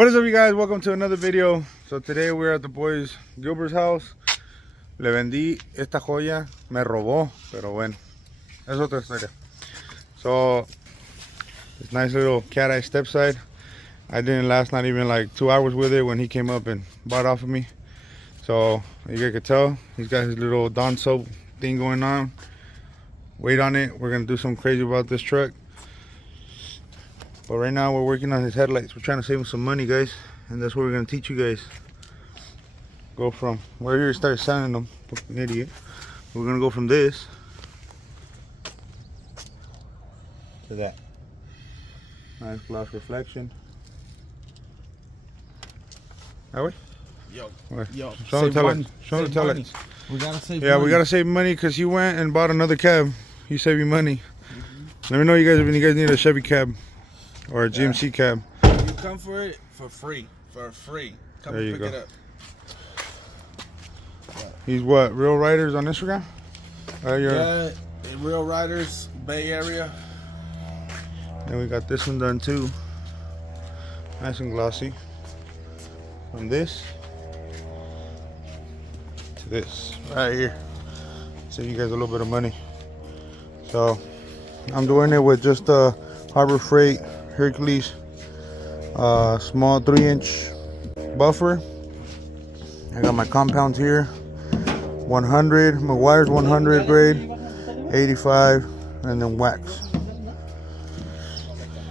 What is up, you guys? Welcome to another video. So today we're at the boys Gilbert's house. Le vendí esta joya, me robó, pero bueno, es otra historia. So this nice little cat eye step side. I didn't last not even like 2 hours with it when he came up and bought off of me. So you guys can tell he's got his little Dawn soap thing going on. Wait on it. We're gonna do something crazy about this truck. But right now we're working on his headlights. We're trying to save him some money, guys, and that's what we're gonna teach you guys. Go from where you start sanding them, fucking idiot. We're gonna go from this to that. Nice gloss reflection. That way? Yo, show the taillights. Show the taillights. We gotta save money. money. We gotta save money because he went and bought another cab. He saved you money. Let me know, you guys, if you guys need a Chevy cab or a GMC cab. You come for it for free. Come there and you pick go. it up. He's what? Real Riders on Instagram? Yeah, Real Riders, Bay Area. And we got this one done too. Nice and glossy. From this to this right here. Save you guys a little bit of money. So I'm doing it with just a Harbor Freight Hercules small 3-inch buffer. I got my compounds here. 100, my wires 100 grade, 85, and then wax.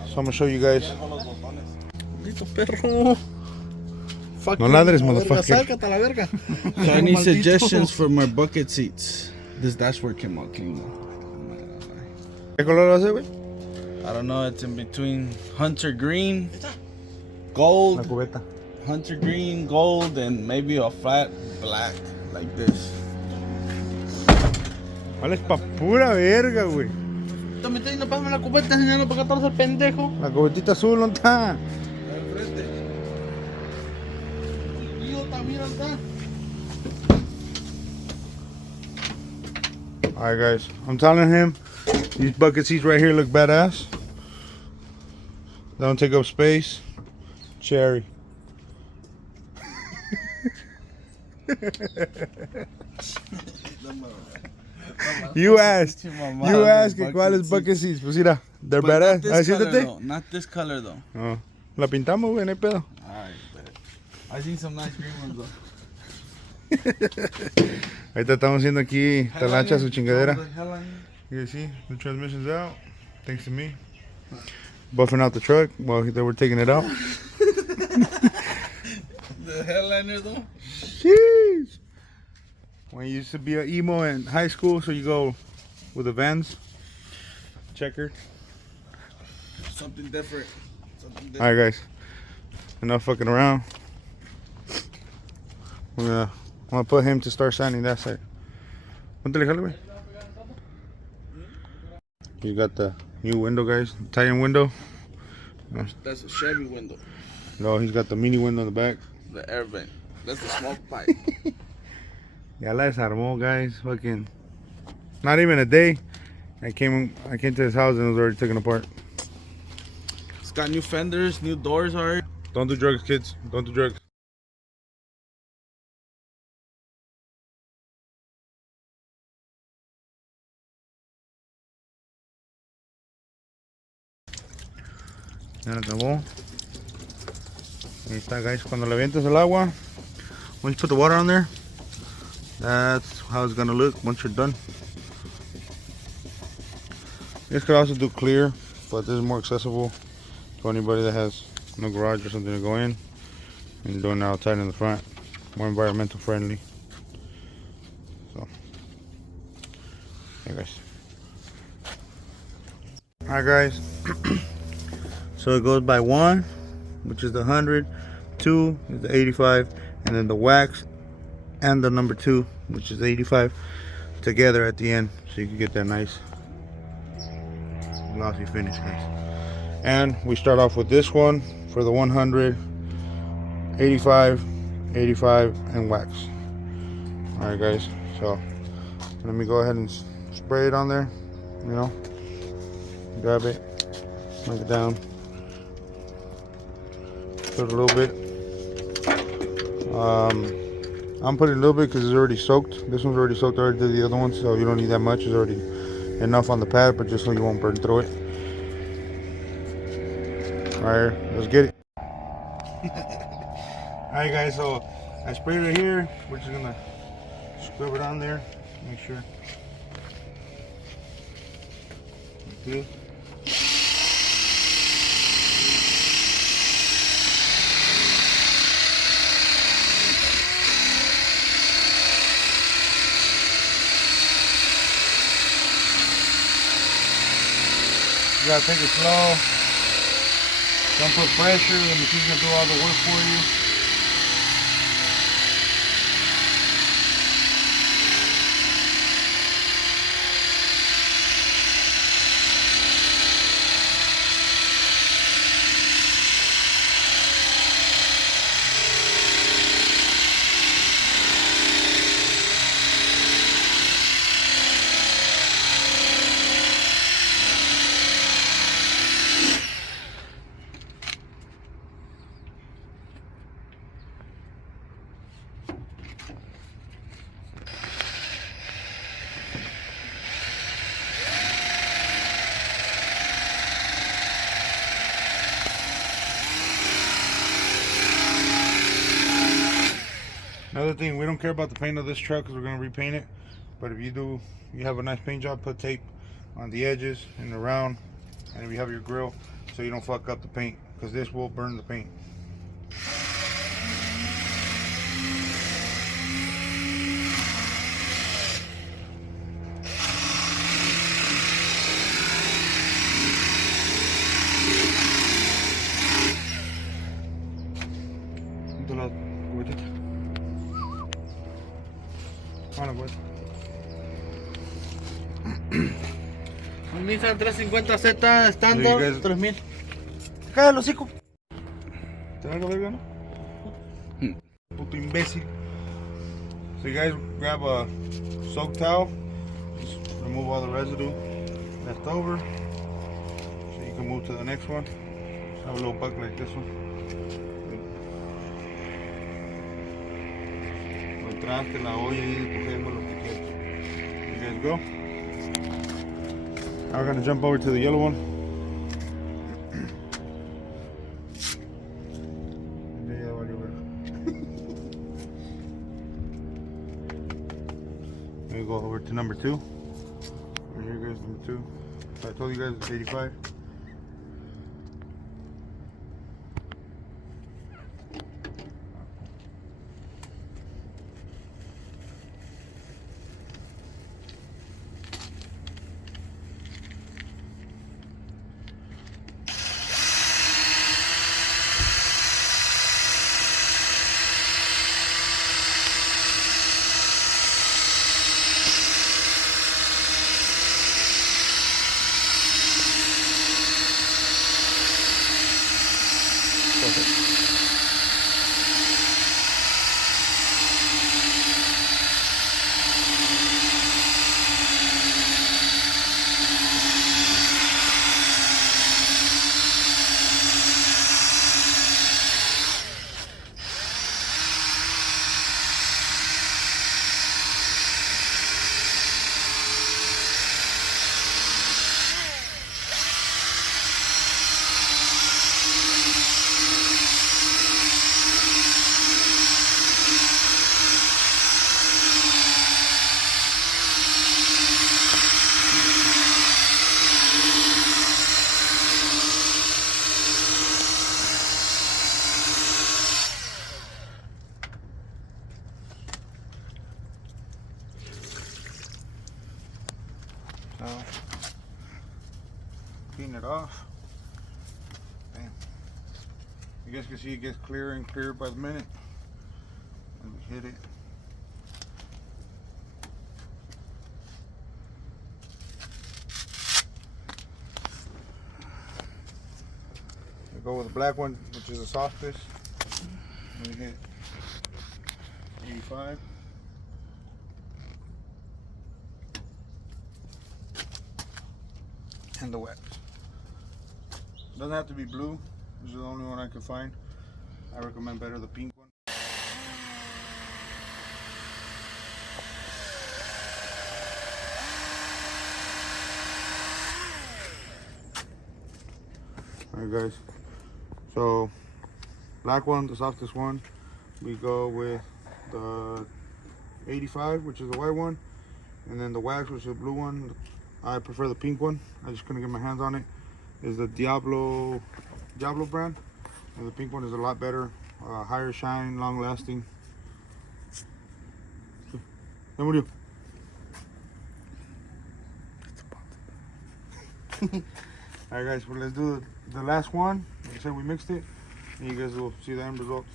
So I'm gonna show you guys. No ladres, motherfucker. So I need suggestions for my bucket seats. This dashboard came out clean. ¿Qué color va a ser, güey? I don't know, it's in between hunter green, gold, La cubeta. hunter green, gold, and maybe a flat black like this. Vale, es pa' pura verga, güey. También estoy pásame la cubeta, señor, para que el pendejo. La cubetita azul, ¿dónde está? Alright, guys, I'm telling him these bucket seats right here look badass. They don't take up space. Cherry. You asked que cuáles bucket seats. Pues mira, they're badass. Not this color, though. Not this color though. Oh, la pintamos, güey, no hay pedo. Alright, but I seen some nice green ones though. Ahorita estamos haciendo aquí talacha su chingadera. You guys see the transmission's out, thanks to me. Buffing out the truck while they were taking it out. The headliner though? Jeez. When you used to be an emo in high school, so you go with the Vans, checkered. Something different. Alright, guys, enough fucking around. I'm gonna put him to start sanding that side. You got the new window, guys, Titan window. That's a Chevy window. No, he's got the mini window in the back. The air vent. That's the smoke pipe. Ya la desarmó, guys. Fucking not even a day. I came to his house and it was already taken apart. It's got new fenders, new doors already. Don't do drugs, kids. Don't do drugs. Ya la acabó. Ahí está, guys. Cuando le avientes el agua, once you put the water on there, that's how it's gonna look once you're done. This could also do clear, but this is more accessible to anybody that has no garage or something to go in, and doing it outside in the front, more environmental friendly. So, hey guys. Alright, guys. So it goes by 1, which is the 100, 2 is the 85, and then the wax and the number 2, which is 85, together at the end, so you can get that nice glossy finish, guys. And we start off with this one for the 100, 85, 85, and wax. All right, guys, so let me go ahead and spray it on there, you know, grab it, knock it down, Put a little bit. I'm putting a little bit because it's already soaked. This one's already soaked. I already did the other one, so you don't need that much. It's already enough on the pad, but just so you won't burn through it. Alright, let's get it. Alright guys, so I sprayed it here. We're just gonna scrub it on there. Make sure. Good. You gotta take it slow. Don't put pressure, the machine's gonna do all the work for you. Another thing, we don't care about the paint of this truck because we're going to repaint it. But if you have a nice paint job, put tape on the edges and around. And if you have your grill, so you don't fuck up the paint, because this will burn the paint. Un Nissan 350Z estándar, 3000. Cállate, hocico. Te valga verga, ¿no? Puto imbécil. So you guys grab a soak towel, just remove all the residue left over, so you can move to the next one. Just have a little bucket like this one. El traste, la olla y tu jefa, lo que quieras. You guys go. Now we're gonna jump over to the yellow one. We go over to number 2. Right here, guys, number 2. So I told you guys it's 85. Clean it off. Bam. You guys can see it gets clearer and clearer by the minute. Let me hit it. I go with the black one, which is the softest. Let me hit 85. And the wax. Doesn't have to be blue. This is the only one I could find. I recommend better the pink one. Alright guys, so black one, the softest one. We go with the 85, which is the white one, and then the wax, which is the blue one. I prefer the pink one. I just couldn't get my hands on it. Is the Diablo brand, and the pink one is a lot better, higher shine, long lasting. Alright guys, well, let's do the last one. Like I said, we mixed it, and you guys will see the end results.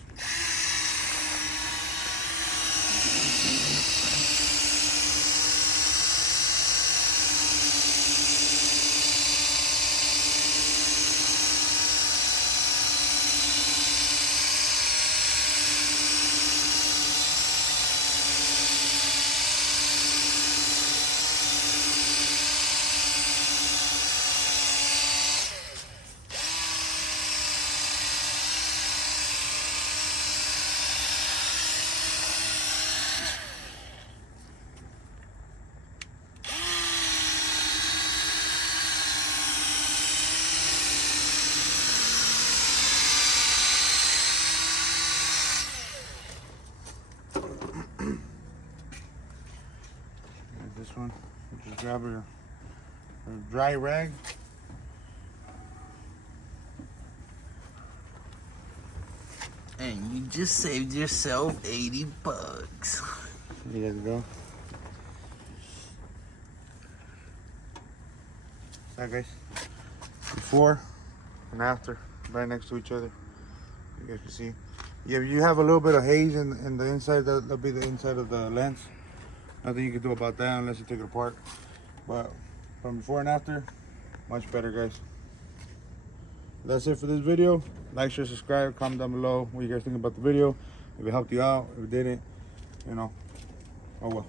This one, just grab your dry rag. And you just saved yourself 80 bucks. There you go. Alright guys, before and after, right next to each other. You guys can see. Yeah, you have a little bit of haze in the inside. That'll be the inside of the lens. Nothing you can do about that unless you take it apart. But from before and after, much better, guys. That's it for this video. Like, share, subscribe, comment down below what you guys think about the video. If it helped you out, if it didn't, you know, oh well.